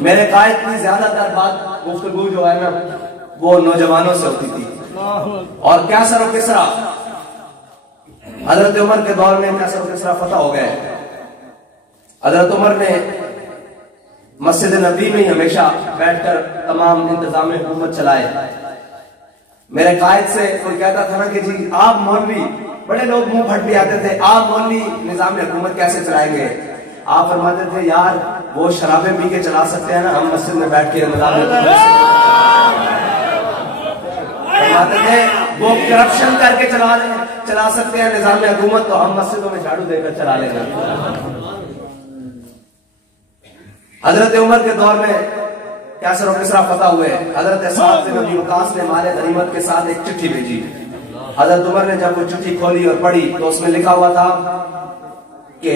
मेरे कायद की ज्यादातर बात गुफ्तगू जो है ना वो नौजवानों से होती थी। और कैसर और किसरा, हजरत उमर के दौर में कैसर और किसरा फतह हो गए। हजरत उमर ने मस्जिद नबी में ही हमेशा बैठकर तमाम इंतजाम हुकूमत चलाए। मेरे कायद से कोई कहता था ना कि जी आप मौलवी, बड़े लोग मुंह फट भी आते थे, आप मौलवी निजाम हुकूमत कैसे चलाएंगे? आप फरमाते थे यार वो शराबें पी के चला सकते हैं ना, हम मस्जिद में बैठ के फरमाते थे वो करप्शन करके चला सकते हैं निजाम हुकूमत, तो हम मस्जिदों में झाड़ू देकर चला लेंगे। हजरत उमर के दौर में कैसर और किसरा फतह हुए। हजरत साद बिन अबी वक्कास ने माले गनीमत के साथ एक चिट्ठी भेजी। हजरत उमर ने जब वो चिट्ठी खोली और पढ़ी तो उसमें लिखा हुआ था कि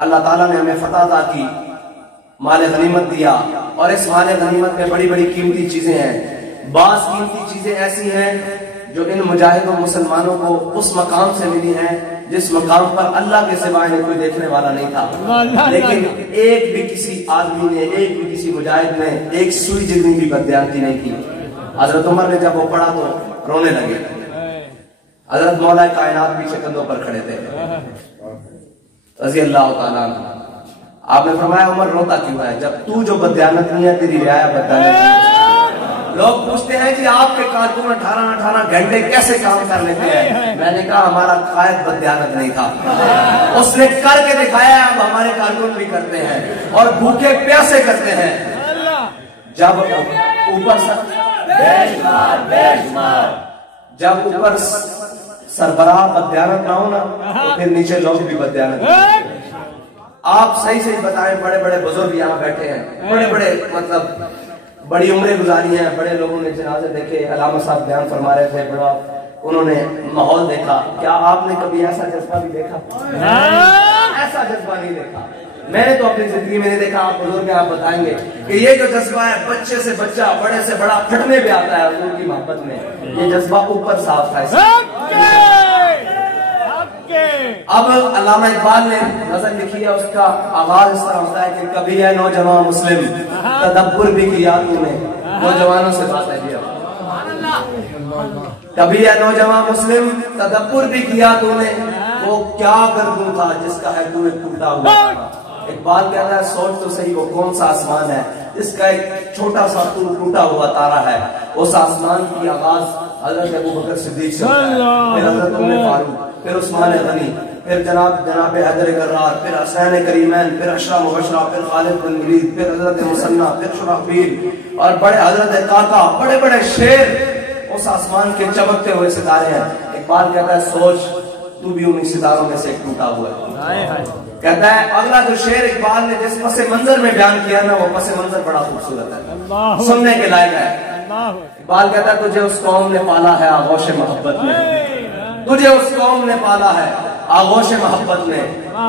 अल्लाह ताला ने हमें फतह अता की, माले गनीमत दिया, और इस माले गनीमत में बड़ी बड़ी कीमती चीजें हैं। बास कीमती चीजें ऐसी हैं जो इन मुजाहिदों मुसलमानों को उस मकाम से मिली हैं जिस मकाम पर अल्लाह के सिवाय कोई देखने वाला नहीं था। लेकिन एक भी किसी आदमी ने, एक भी किसी मुजाहिद ने एक सुई जितनी भी बदयानती नहीं की। हजरत उमर ने जब वो पढ़ा तो रोने लगे। हजरत मौला कायनात पीछे कंधों पर खड़े थे रज़ी अल्लाह ताला। आपने फरमाया उमर रोता क्यों है? जब तू जो बदयानत नहीं है तेरी रियाया बदयानत। लोग पूछते हैं कि आपके कारकुन 18-18 घंटे कैसे काम कर लेते हैं? मैंने कहा हमारा कायद बदयानत नहीं था, उसने करके दिखाया। अब हमारे कारकुन भी करते हैं और भूखे प्यासे करते हैं। जब ऊपर सरबराह बदयानत ना हो ना तो फिर नीचे लोग भी बदयानत। आप सही सही बताएं, बड़े बड़े बुजुर्ग यहाँ बैठे हैं, बड़े बड़े मतलब बड़ी उम्रें गुजारी हैं, बड़े लोगों ने जनाजे देखे। अलामा साहब बयान फरमा रहे थे, बड़ा उन्होंने माहौल देखा। क्या आपने कभी ऐसा जज्बा भी देखा? ऐसा जज्बा नहीं देखा मैंने तो अपनी जिंदगी में नहीं देखा। आप बुजुर्ग आप बताएंगे कि ये जो जज्बा है बच्चे से बच्चा, बड़े से बड़ा फटने पे आता है उनकी मोहब्बत में, ये जज्बा ऊपर साफ था। अब अल्लामा इकबाल ने नजर लिखी है, उसका आगाज इस तरह होता है कि कभी है नौजवान मुस्लिम तदब्बुर भी किया तूने। नौजवानों से बात है भैया, कभी है नौजवान मुस्लिम तदब्बुर भी किया तूने, वो क्या गर्दू था जिसका है तूने टूटा हुआ। इकबाल कहता है सोच तो सही वो कौन सा आसमान है जिसका एक छोटा सा टूटा हुआ तारा है। उस आसमान की आगाज हजरत अबू बकर सिद्दीक से होता है, फिर हजरत उमर फारूक, फिर उस्मान गनी, फिर जनाब हैदर कर्रार, फिर हसनैन करीमैन, फिर अशरा मुबशरा, फिर खालिद बिन वलीद, फिर हजरत मुसन्ना, फिर शुराफील और बड़े हजरत काका, बड़े बड़े शेर उस आसमान के चमकते हुए सितारे हैं। इकबाल कहता है सोच तू भी उन्हीं सितारों में से एक टूटा हुआ है। कहता है अगला जो शेर इकबाल ने जिस पसे मंजर में बयान किया ना, वो पसे मंजर बड़ा खूबसूरत है, सुनने के लायक है। इकबाल कहता है तुझे उस कौम ने पाला है आगोश मोहब्बत में, तुझे उस कौम ने पाला है आगोश मोहब्बत में,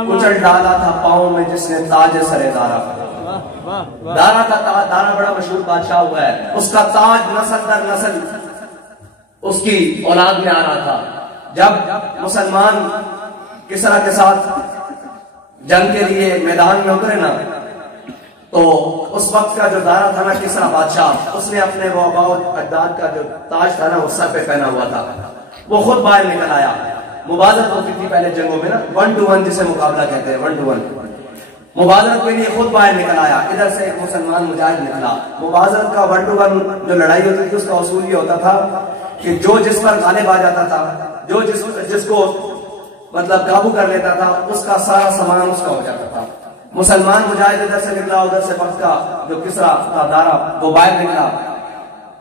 कुचल डाला था पाँव में जिसने ताज सरे दारा। दारा का ताज, दारा बड़ा मशहूर बादशाह हुआ है, उसका ताज नस्ल दर नस्ल उसकी औलाद में आ रहा था। जब मुसलमान किसरा के साथ जंग के लिए मैदान में उतरे ना, तो उस वक्त का जो दारा था ना किसरा बादशाह, उसने अपने वो अजदाद का जो ताज था ना वो सर पे पहना हुआ था, वो खुद बाहर निकल आया। मुबादत होती थी पहले जंगों में ना, 1 to 1 जिसे मुकाबला कहते हैं, 1 to 1 मुबादत के लिए खुद बाहर निकल आया। इधर से एक मुसलमान मुजाहिद निकला। मुबादत का 1 to 1 जो लड़ाई होती थी उसका उसूल ये होता था कि जो जिस पर गालिब आ जाता था, जो जिसको मतलब काबू कर लेता था, उसका सारा सामान उसका हो जाता था। मुसलमान मुजाहिद इधर से निकला, उधर से वक्त का जो किसरा था दारा वो बाहर निकला,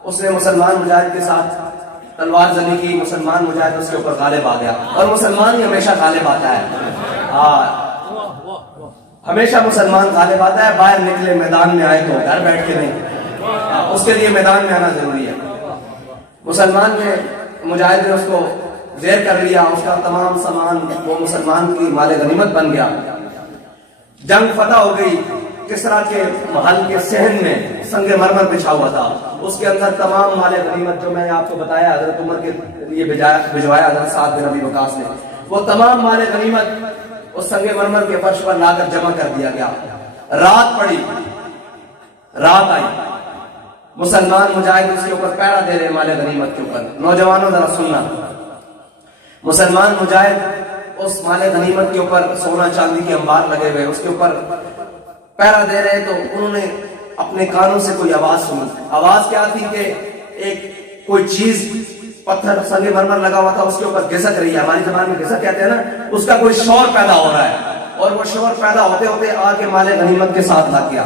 उसने मुसलमान मुजाहिद के साथ तलवार जनी की, मुसलमान मुजाहिद उसके ऊपर गालिब आ गया। और मुसलमान ही हमेशा गालिब आता है, हमेशा मुसलमान गालिब आता है। बाहर निकले मैदान में आए तो घर बैठ के नहीं, उसके लिए मैदान में आना जरूरी है। मुसलमान ने मुजाहिद ने उसको जेर कर लिया, उसका तमाम सामान वो मुसलमान की माले गनीमत बन गया। जंग फतह हो गई। किसरा के महल के सहन में संगे मरमर बिछा हुआ था, उसके अंदर तमाम माले गनीमत जो मैंने आपको बताया हजरत उमर के लिए भिजवाया हजरत साद बिन अबी वक्कास ने, वो तमाम माले गनीमत उस संगे मरमर के फर्श पर लाकर जमा कर दिया गया। रात पड़ी, रात आई, मुसलमान मुजाहिद उसके ऊपर पहरा दे रहे माले गनीमत के ऊपर। नौजवानों जरा सुनना, मुसलमान मुजाहिद उस माले गनीमत के ऊपर सोना चांदी के अंबार लगे हुए उसके ऊपर पहरा दे रहे, तो उन्होंने अपने कानों से कोई आवाज सुनी। आवाज क्या थी कि एक कोई चीज, पत्थर संगे मरमर लगा हुआ था, उसके ऊपर घिसक रही है, हमारी जबान में घिसक कहते हैं ना, उसका कोई शोर पैदा हो रहा है। और वो शोर पैदा होते होते आके माले गनीमत के साथ लग गया।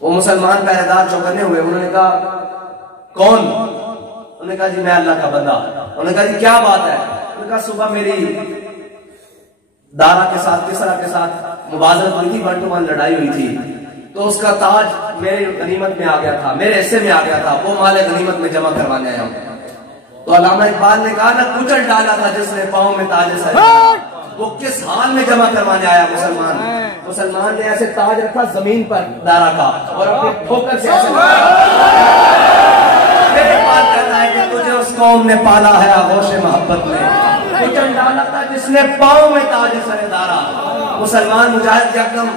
वो मुसलमान पहरेदार चौकन्ने हुए, उन्होंने कहा कौन? उन्होंने कहा जी मैं अल्लाह का बंदा। उन्होंने कहा जी क्या बात है? उन्होंने कहा सुबह मेरी दारा के साथ, किसरा के साथ मुबाजरत हुई थी, 1 to 1 लड़ाई हुई थी, तो उसका ताज मेरे गनीमत में आ गया था, मेरे हिस्से में आ गया था, वो माले गनीमत में जमा करवाने आया हूं। तो अल्लामा इकबाल ने कहा ना, कुचल डाला था जिसने पांव में ताज सर, वो किस हाल में जमा करवाने आया मुसलमान? मुसलमान ने ऐसे ताज रखा जमीन पर दारा का और अपने ठोकर से ऐसे मेरे पास कहता है कि तुझे उस कौम ने पाला है आगोश मोहब्बत में। कुचल डाला था जिसने पांव में ताज सर दारा। मुसलमान मुजाहिद एकदम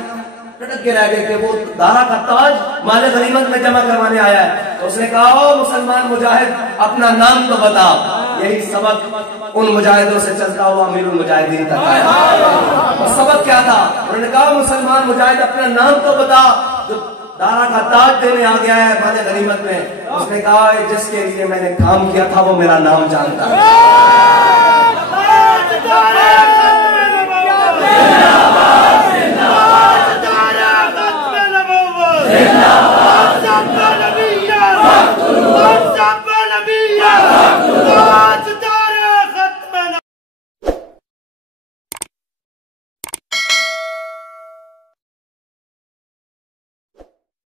टटक के रह गए कि वो दारा का ताज माले गनीमत में जमा करवाने आया है। तो उसने कहा ओ मुसलमान मुजाहिद, अपना नाम तो बता। यही सबक उन मुजाहिदों से चलता हुआ अमीरुल मुजाहिदीन तक आया। तो सबक क्या था? उन्होंने कहा मुसलमान मुजाहिद अपना नाम तो बता, जो दारा का ताज देने आ गया है माले गनीमत में। उसने कहा जिसके लिए मैंने काम किया था वो मेरा नाम जानता है।